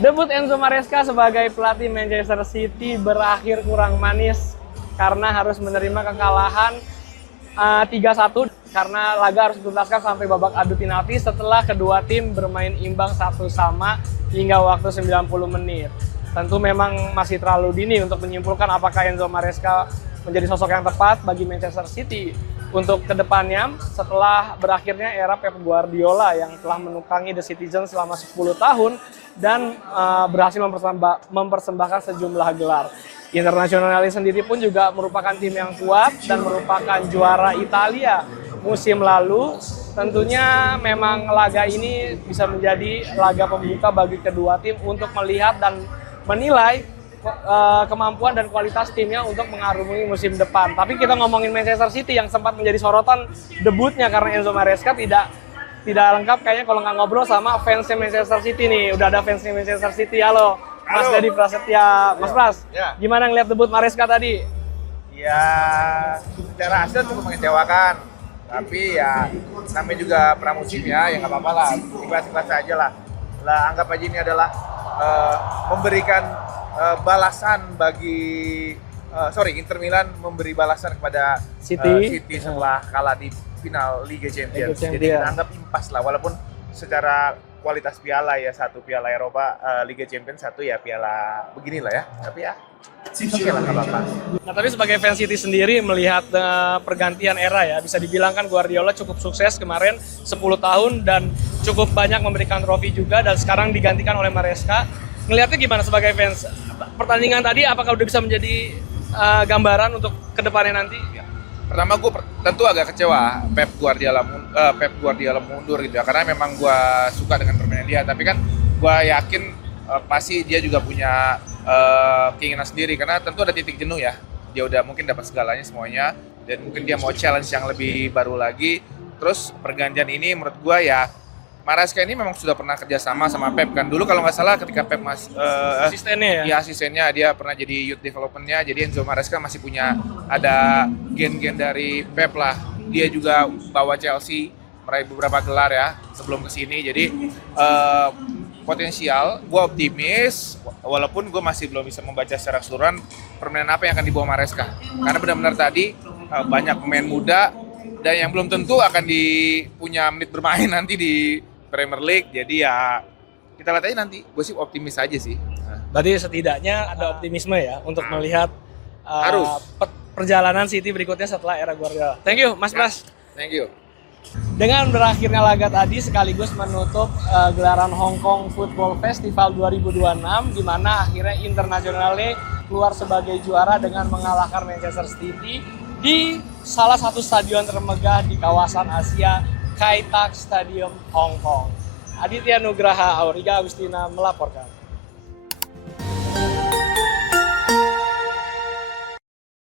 Debut Enzo Maresca sebagai pelatih Manchester City berakhir kurang manis karena harus menerima kekalahan 3-1 karena laga harus dituntaskan sampai babak adu penalti setelah kedua tim bermain imbang 1-1 hingga waktu 90 menit. Tentu memang masih terlalu dini untuk menyimpulkan apakah Enzo Maresca menjadi sosok yang tepat bagi Manchester City untuk kedepannya setelah berakhirnya era Pep Guardiola yang telah menukangi The Citizen selama 10 tahun dan berhasil mempersembahkan sejumlah gelar. Internazionale sendiri pun juga merupakan tim yang kuat dan merupakan juara Italia musim lalu. Tentunya memang laga ini bisa menjadi laga pembuka bagi kedua tim untuk melihat dan menilai kemampuan dan kualitas timnya untuk mengarungi musim depan. Tapi kita ngomongin Manchester City yang sempat menjadi sorotan debutnya karena Enzo Maresca tidak lengkap kayaknya kalau nggak ngobrol sama fansnya Manchester City nih. Udah ada fansnya Manchester City. Halo, Mas Dedi Prasetya. Mas Pras, ya. Gimana ngeliat debut Maresca tadi? Ya, secara hasil cukup mengecewakan. Tapi ya, namanya juga pramusim ya nggak apa-apa lah. Ikhlas-ikhlas aja lah. Anggap aja ini adalah memberikan balasan bagi Inter Milan memberi balasan kepada City setelah kalah di final Liga Champions. Jadi kita anggap impas lah, walaupun secara kualitas piala ya, satu piala Eropa, Liga Champions, satu ya piala beginilah ya. Tapi ya oke lah, nggak apa-apa. Nah, tapi sebagai fans City sendiri melihat pergantian era ya, bisa dibilang kan Guardiola cukup sukses kemarin 10 tahun dan cukup banyak memberikan trofi juga dan sekarang digantikan oleh Maresca. Ngelihatnya gimana sebagai fans? Pertandingan tadi apakah udah bisa menjadi gambaran untuk kedepannya nanti? Pertama gue tentu agak kecewa Pep Guardiola mundur gitu ya, karena memang gue suka dengan permainan dia, tapi kan gue yakin pasti dia juga punya keinginan sendiri, karena tentu ada titik jenuh ya. Dia udah mungkin dapat segalanya semuanya dan mungkin dia mau challenge yang lebih baru lagi. Terus pergantian ini menurut gue ya, Maresca ini memang sudah pernah kerjasama sama Pep kan. Dulu kalau nggak salah ketika Pep asistennya ya? Ya, asistennya, dia pernah jadi youth development-nya. Jadi Enzo Maresca masih punya ada gen-gen dari Pep lah. Dia juga bawa Chelsea meraih beberapa gelar ya sebelum kesini. Jadi potensial, gue optimis. Walaupun gue masih belum bisa membaca secara keseluruhan permainan apa yang akan dibawa Maresca. Karena benar-benar tadi banyak pemain muda dan yang belum tentu akan punya menit bermain nanti di Premier League. Jadi ya kita lihat aja nanti. Gue sih optimis aja sih. Berarti setidaknya ada optimisme ya untuk melihat harus perjalanan City berikutnya setelah era Guardiola. Thank you, Mas Pras. Thank you. Dengan berakhirnya laga tadi sekaligus menutup gelaran Hong Kong Football Festival 2026 di mana akhirnya Internazionale keluar sebagai juara dengan mengalahkan Manchester City di salah satu stadion termegah di kawasan Asia, Kai Tak Stadium Hong Kong. Aditya Nugraha Auriga Agustina melaporkan.